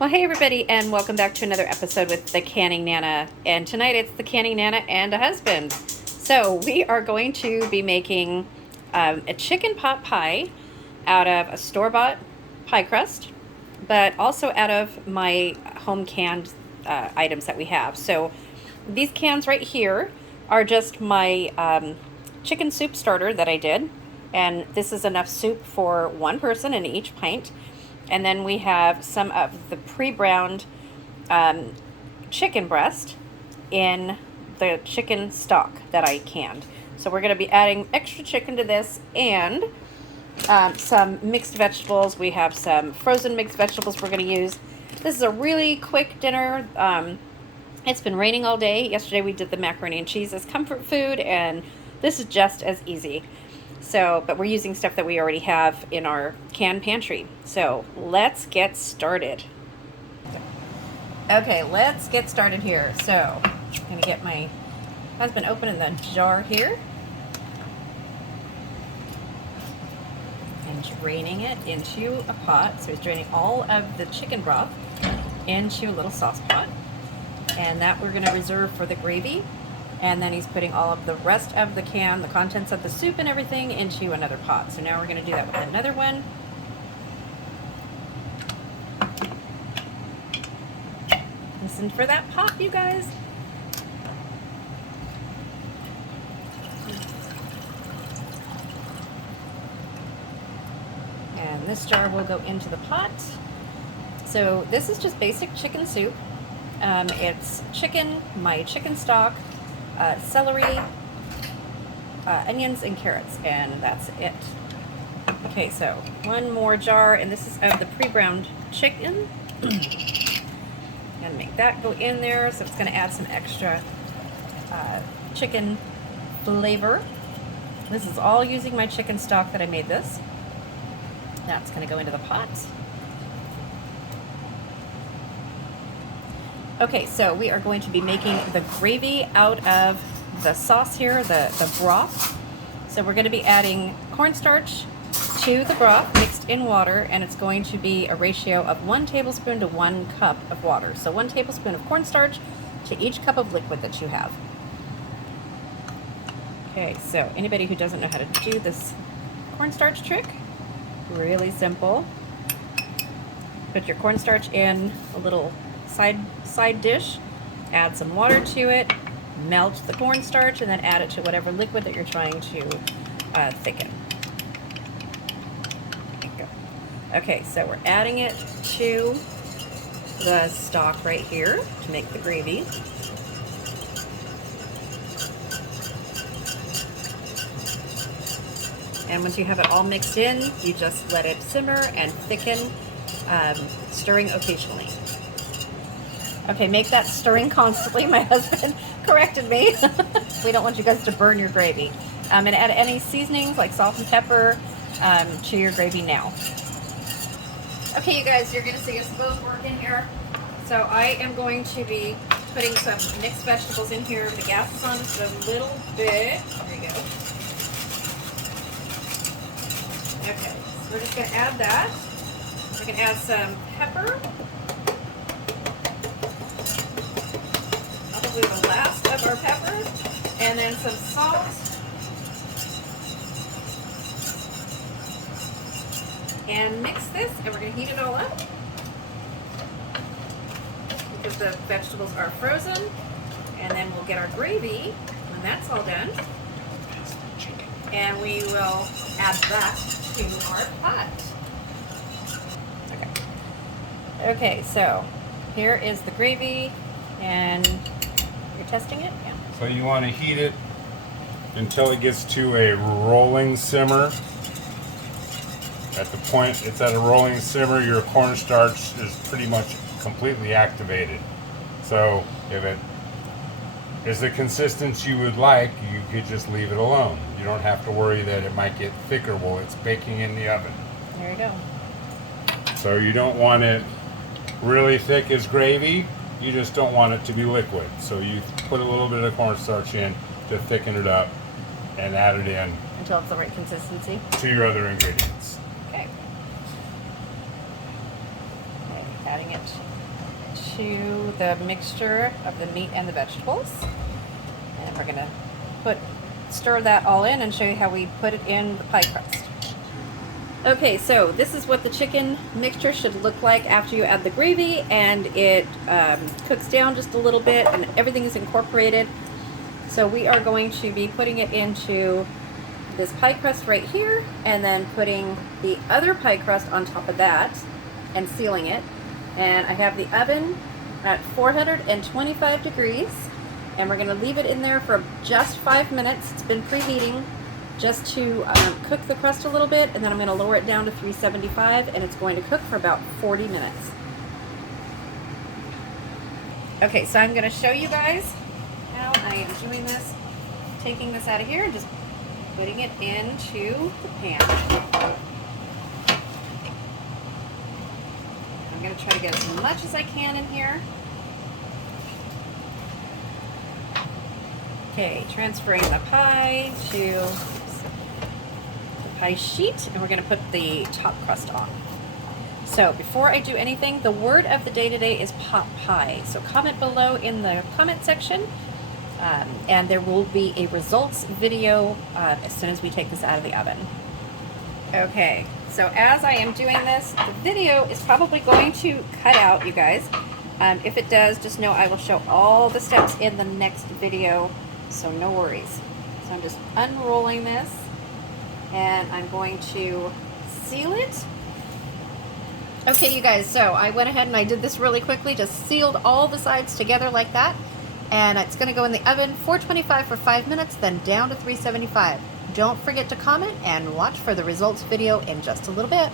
Well, hey everybody, and welcome back to another episode with the Canning Nana. And tonight it's the Canning Nana and a husband. So we are going to be making a chicken pot pie out of a store-bought pie crust, but also out of my home canned items that we have. So these cans right here are just my chicken soup starter that I did. And this is enough soup for one person in each pint. And then we have some of the pre-browned chicken breast in the chicken stock that I canned. So we're going to be adding extra chicken to this and some mixed vegetables. We have some frozen mixed vegetables we're going to use. This is a really quick dinner. It's been raining all day. Yesterday we did the macaroni and cheese as comfort food, and this is just as easy. So, but we're using stuff that we already have in our canned pantry. So let's get started. Okay, let's get started here. So I'm gonna get my husband opening the jar here and draining it into a pot. So he's draining all of the chicken broth into a little sauce pot, and that we're gonna reserve for the gravy. And then he's putting all of the rest of the can, the contents of the soup and everything, into another pot. So now we're going to do that with another one. Listen for that pop, you guys. And this jar will go into the pot. So this is just basic chicken soup. It's chicken, my chicken stock, celery, onions, and carrots, and that's it. Okay, so one more jar, and this is of the pre-browned chicken. And make that go in there, so it's going to add some extra chicken flavor. This is all using my chicken stock that I made this. That's going to go into the pot. Okay, so we are going to be making the gravy out of the sauce here, the broth. So we're going to be adding cornstarch to the broth mixed in water, and it's going to be a ratio of 1 tablespoon to 1 cup of water. So 1 tablespoon of cornstarch to each cup of liquid that you have. Okay, so anybody who doesn't know how to do this cornstarch trick, really simple. Put your cornstarch in a little side dish, add some water to it, melt the cornstarch, and then add it to whatever liquid that you're trying to thicken. There you go. Okay, so we're adding it to the stock right here to make the gravy. And once you have it all mixed in, you just let it simmer and thicken, stirring occasionally. Okay, make that stirring constantly. My husband corrected me. We don't want you guys to burn your gravy. And add any seasonings like salt and pepper to your gravy now. Okay, you guys, you're going to see us both working here. So I am going to be putting some mixed vegetables in here. The gas is on just a little bit. There you go. Okay, so we're just going to add that. We're going to add some pepper. The last of our pepper, and then some salt, and mix this, and we're going to heat it all up because the vegetables are frozen. And then we'll get our gravy when that's all done, and we will add that to our pot. Okay, so here is the gravy, and you're testing it? Yeah. So you want to heat it until it gets to a rolling simmer. At the point it's at a rolling simmer, your cornstarch is pretty much completely activated. So if it is the consistency you would like, you could just leave it alone. You don't have to worry that it might get thicker while it's baking in the oven. There you go. So you don't want it really thick as gravy. You just don't want it to be liquid. So you put a little bit of cornstarch in to thicken it up and add it in Until it's the right consistency. to your other ingredients. Okay. adding it to the mixture of the meat and the vegetables. And we're gonna stir that all in and show you how we put it in the pie crust. Okay, so this is what the chicken mixture should look like after you add the gravy, and it cooks down just a little bit and everything is incorporated. So we are going to be putting it into this pie crust right here, and then putting the other pie crust on top of that and sealing it. And I have the oven at 425 degrees, and we're going to leave it in there for just 5 minutes. It's been preheating just to cook the crust a little bit, and then I'm going to lower it down to 375, and it's going to cook for about 40 minutes. Okay, so I'm going to show you guys how I am doing this. Taking this out of here and just putting it into the pan. I'm going to try to get as much as I can in here. Okay, transferring the pie to the pie sheet, and we're going to put the top crust on. So before I do anything, the word of the day today is pot pie. So comment below in the comment section, and there will be a results video as soon as we take this out of the oven. Okay, so as I am doing this, the video is probably going to cut out, you guys. If it does, just know I will show all the steps in the next video, so no worries. So I'm just unrolling this, and I'm going to seal it. Okay, you guys, so I went ahead and I did this really quickly, just sealed all the sides together like that, and it's going to go in the oven 425 for 5 minutes, then down to 375. Don't forget to comment and watch for the results video in just a little bit.